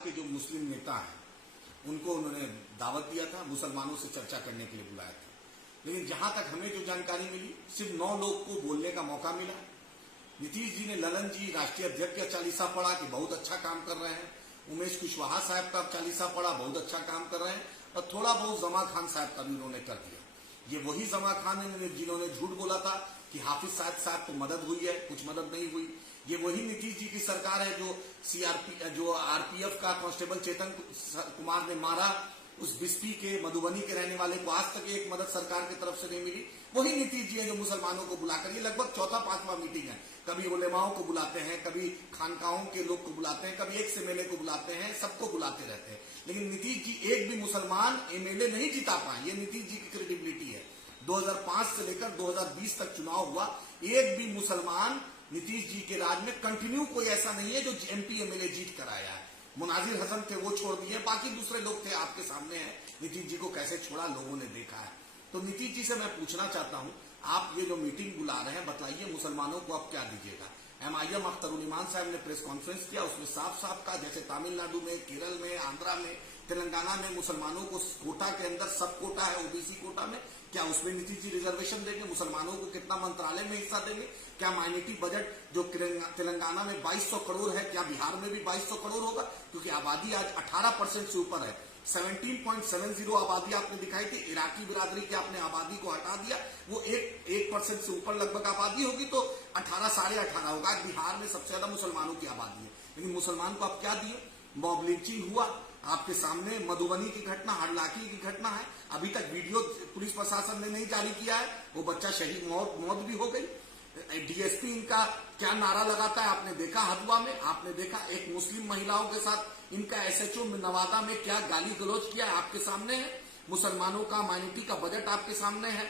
के जो मुस्लिम नेता हैं उनको उन्होंने दावत दिया था, मुसलमानों से चर्चा करने के लिए बुलाया था। लेकिन जहां तक हमें जो जानकारी मिली, सिर्फ 9 लोग को बोलने का मौका मिला। नीतीश जी ने ललन जी राष्ट्रीय अध्यक्ष का चालीसा पढ़ा कि बहुत अच्छा काम कर रहे हैं। उमेश कुशवाहा साहब का चालीसा पढ़ा, बहुत अच्छा काम कर रहे हैं। और थोड़ा बहुत जमा खान साहब का भी उन्होंने कर दिया। ये वही जमा खान है जिन्होंने झूठ बोला था कि हाफिज साहब साहब को मदद हुई है, कुछ मदद नहीं हुई। ये वही नीतीश जी की सरकार है जो आरपीएफ का कांस्टेबल चेतन कुमार ने मारा, उस बिस्पी के मधुबनी के रहने वाले को आज तक एक मदद सरकार की तरफ से नहीं मिली। वही नीतीश जी है जो मुसलमानों को बुलाकर, ये लगभग चौथा पांचवा मीटिंग है। कभी उलेमाओं को बुलाते हैं, कभी खानकाहों के लोग को बुलाते हैं, कभी एक एमएलए को बुलाते हैं, सबको बुलाते रहते हैं। लेकिन नीतीश जी एक भी मुसलमान एमएलए नहीं जिता पाए। ये नीतीश जी की क्रेडिबिलिटी है। 2005 से लेकर 2020 तक चुनाव हुआ, एक भी मुसलमान नीतीश जी के राज में कंटिन्यू कोई ऐसा नहीं है जो एमपी एमएलए जीत कर आया है। मुनाजिर हसन थे, वो छोड़ दिए, बाकी दूसरे लोग थे, आपके सामने है। नीतीश जी को कैसे छोड़ा लोगों ने देखा है। तो नीतीश जी से मैं पूछना चाहता हूं, आप ये जो मीटिंग बुला रहे हैं, बताइए मुसलमानों को आप क्या दीजिएगा। एमआईएम अख्तरुल इमान साहब ने प्रेस कॉन्फ्रेंस किया, उसमें साफ साफ कहा, जैसे तमिलनाडु में, केरल में, आंध्रा में, तेलंगाना में मुसलमानों को कोटा के अंदर सब कोटा है, ओबीसी कोटा में, क्या उसमें नीतीश जी रिजर्वेशन देंगे? मुसलमानों को कितना मंत्रालय में हिस्सा देंगे? क्या माइनॉरिटी बजट जो तेलंगाना में 2200 करोड़ है, क्या बिहार में भी 2200 करोड़ होगा? क्योंकि आबादी आज 18% से ऊपर है। 17.70 आबादी आपने दिखाई थी। इराकी बिरादरी की आपने आबादी को हटा दिया, वो 1% से ऊपर लगभग आबादी होगी, तो 18 साढ़े 18 होगा। बिहार में सबसे ज्यादा मुसलमानों की आबादी है, लेकिन मुसलमान को आप क्या दिए? मॉब लिंचिंग हुआ आपके सामने, मधुबनी की घटना, हरलाखी की घटना है, अभी तक वीडियो पुलिस प्रशासन ने नहीं जारी किया है। वो बच्चा शहीद मौत भी हो गई। डीएसपी इनका क्या नारा लगाता है आपने देखा, हदवा में आपने देखा। एक मुस्लिम महिलाओं के साथ इनका एसएचओ नवादा में क्या गाली गलौज किया आपके सामने है। मुसलमानों का माइनॉरिटी का बजट आपके सामने है।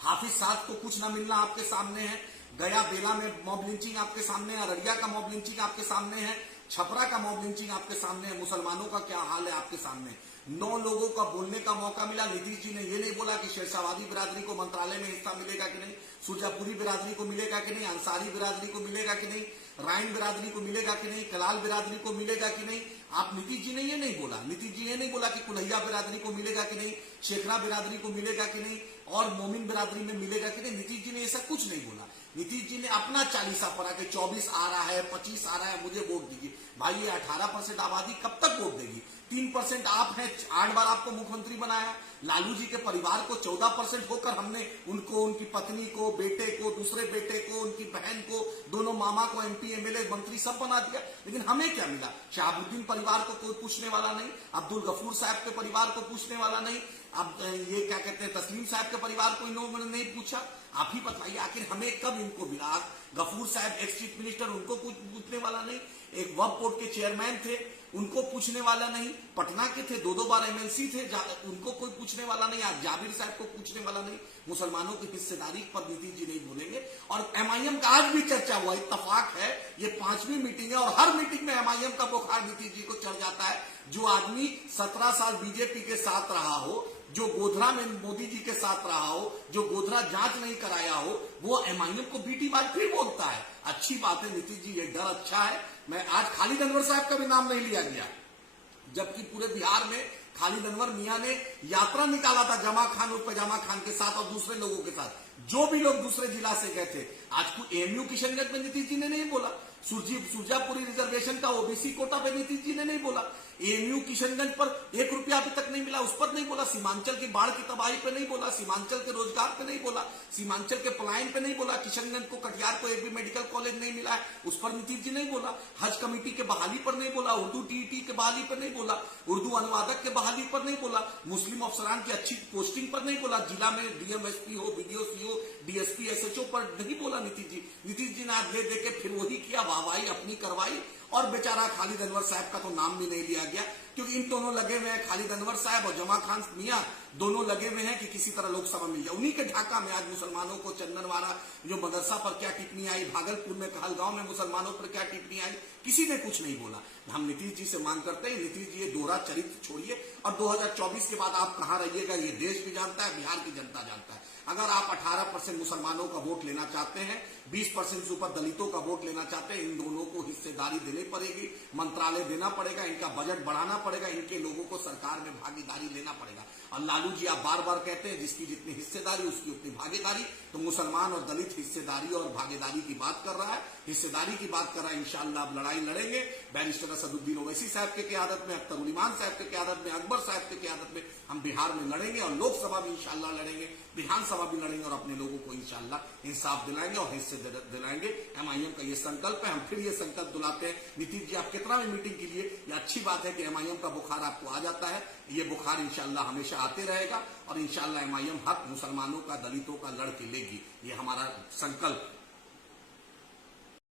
हाफिज साहब को कुछ न मिलना आपके सामने है। गया बेला में मॉब लिंचिंग आपके सामने है। अररिया का मॉब लिंचिंग आपके सामने है। छपरा का मॉब लिंचिंग आपके सामने है। मुसलमानों का क्या हाल है आपके सामने। 9 लोगों का बोलने का मौका मिला। नीतीश जी ने ये नहीं बोला कि शेरशाहवादी बिरादरी को मंत्रालय में हिस्सा मिलेगा कि नहीं, सुरजापुरी बिरादरी को मिलेगा कि नहीं, अंसारी बिरादरी को मिलेगा कि नहीं, राइन बिरादरी को मिलेगा कि नहीं, कलाल बिरादरी को मिलेगा कि नहीं। आप नीतीश जी ने ये नहीं बोला। नीतीश जी ये नहीं बोला कि कुल्हैया बिरादरी को मिलेगा कि नहीं, शेखरा बिरादरी को मिलेगा कि नहीं, और मोमिन बिरादरी में मिलेगा कि नहीं। नीतीश जी ने ऐसा कुछ नहीं बोला। नीतीश जी ने अपना चालीसा पढ़ा कि 24 आ रहा है, 25 आ रहा है, मुझे वोट दीजिए। भाई ये 18% आबादी कब तक वोट देगी? 3% आप हैं, 8 बार आपको मुख्यमंत्री बनाया। लालू जी के परिवार को 14% होकर हमने उनको, उनकी पत्नी को, बेटे को, दूसरे बेटे को, उनकी बहन को, दोनों मामा को एमपी एमएलए मंत्री सब बना दिया। लेकिन हमें क्या मिला? शहाबुद्दीन परिवार को कोई पूछने वाला नहीं, अब्दुल गफूर साहब के परिवार को पूछने वाला नहीं, अब ये क्या कहते हैं तस्लीम साहब के परिवार को इन लोगों ने नहीं पूछा। आप ही बताइए आखिर हमें कब इनको मिला? गफूर साहब एक्स चीफ मिनिस्टर, उनको कुछ पूछने वाला नहीं। एक वक्फ बोर्ड के चेयरमैन थे, उनको पूछने वाला नहीं। पटना के थे, 2 बार एमएलसी थे, उनको कोई पूछने वाला नहीं। आज जाबिर साहब को पूछने वाला नहीं। मुसलमानों की हिस्सेदारी पर नीतीश जी नहीं बोलेंगे। और एमआईएम का आज भी चर्चा हुआ, इत्तफाक है ये 5वीं मीटिंग है, और हर मीटिंग में एमआईएम का बुखार नीतीश जी को चढ़ जाता है। जो आदमी 17 साल बीजेपी के साथ रहा हो, जो गोधरा में मोदी जी के साथ रहा हो, जो गोधरा जांच नहीं कराया हो, वो एमआईएम को बीटी बात फिर बोलता है। अच्छी बात है नीतीश जी, ये डर अच्छा है। मैं आज खालिद अनवर साहब का भी नाम नहीं लिया गया, जबकि पूरे बिहार में खालिद अनवर मियां ने यात्रा निकाला था जमा खान उर्फ जमा खान के साथ और दूसरे लोगों के साथ, जो भी लोग दूसरे जिला से गए थे। आज को एएमयू किशनगंज में नीतीश जी ने नहीं बोला। सुरजापुरी रिजर्वेशन का ओबीसी कोटा पे नीतीश जी ने नहीं बोला। एएमयू किशनगंज पर 1 रुपया अभी तक नहीं मिला, उस पर नहीं बोला। सीमांचल की बाढ़ की तबाही पे नहीं बोला। सीमांचल के रोजगार पे नहीं बोला। सीमांचल के पलायन पे नहीं बोला। किशनगंज को, कटिहार को एक भी मेडिकल कॉलेज नहीं मिला है, उस पर नीतीश जी नहीं बोला। हज कमेटी के बहाली पर नहीं बोला। उर्दू टीईटी के बहाली पर नहीं बोला। उर्दू अनुवादक के बहाली पर नहीं बोला। मुस्लिम अफसरान की अच्छी पोस्टिंग पर नहीं बोला। जिला में डीएमएसपी हो, बीडीओ सीओ, डीएसपी, एसएचओ पर नहीं बोला नीतीश जी। नीतीश जी ने आज ले देके फिर वही किया, वाहवाही अपनी करवाई। और बेचारा खालिद अनवर साहब का तो नाम भी नहीं लिया गया, क्योंकि इन दोनों लगे हुए हैं, खालिद अनवर साहब और जमा खान मियां दोनों लगे हुए हैं कि किसी तरह लोकसभा मिल जाए। उन्हीं के ढाका में आज मुसलमानों को चंदनवाड़ा जो मदरसा पर क्या टिप्पणी आई, भागलपुर में कहलगांव में मुसलमानों पर क्या टिप्पणी आई, किसी ने कुछ नहीं बोला। हम नीतीश जी से मांग करते हैं, नीतीश जी ये दोहरा चरित्र छोड़िए और 2024 के बाद आप कहां रहिएगा ये देश भी जानता है, बिहार की जनता जानता है। अगर आप 18% मुसलमानों का वोट लेना चाहते हैं, 20% से ऊपर दलितों का वोट लेना चाहते हैं, इन दोनों को हिस्सेदारी देनी पड़ेगी, मंत्रालय देना पड़ेगा, इनका बजट बढ़ाना पड़ेगा, इनके लोगों को सरकार में भागीदारी लेना पड़ेगा। और लालू जी आप बार बार कहते हैं जिसकी जितनी हिस्सेदारी उसकी उतनी भागीदारी, तो मुसलमान और दलित हिस्सेदारी और भागीदारी की बात कर रहा है, हिस्सेदारी की बात कर रहा है। इंशाअल्लाह आप लड़ाई लड़ेंगे बैरिस्टर असदुद्दीन ओवैसी साहब के क़यादत में, अख्तर उल ईमान साहब के क़यादत में, अकबर साहब के क़यादत में हम बिहार में लड़ेंगे और लोकसभा भी इंशाअल्लाह लड़ेंगे, विधानसभा भी लड़ेंगे और अपने लोगों को इंशाअल्लाह इंसाफ दिलाएंगे और हिस्से दिलाएंगे। एमआईएम का ये संकल्प है। हम फिर ये संकल्प दिलाते हैं, नीतीश जी आप कितना भी मीटिंग कीजिए, ये अच्छी बात है कि एमआईएम का बुखार आपको आ जाता है, ये बुखार इंशाअल्लाह हमेशा आते रहेगा और इंशाअल्लाह एमआईएम हक मुसलमानों का, दलितों का लड़ के लेगी। ये हमारा संकल्प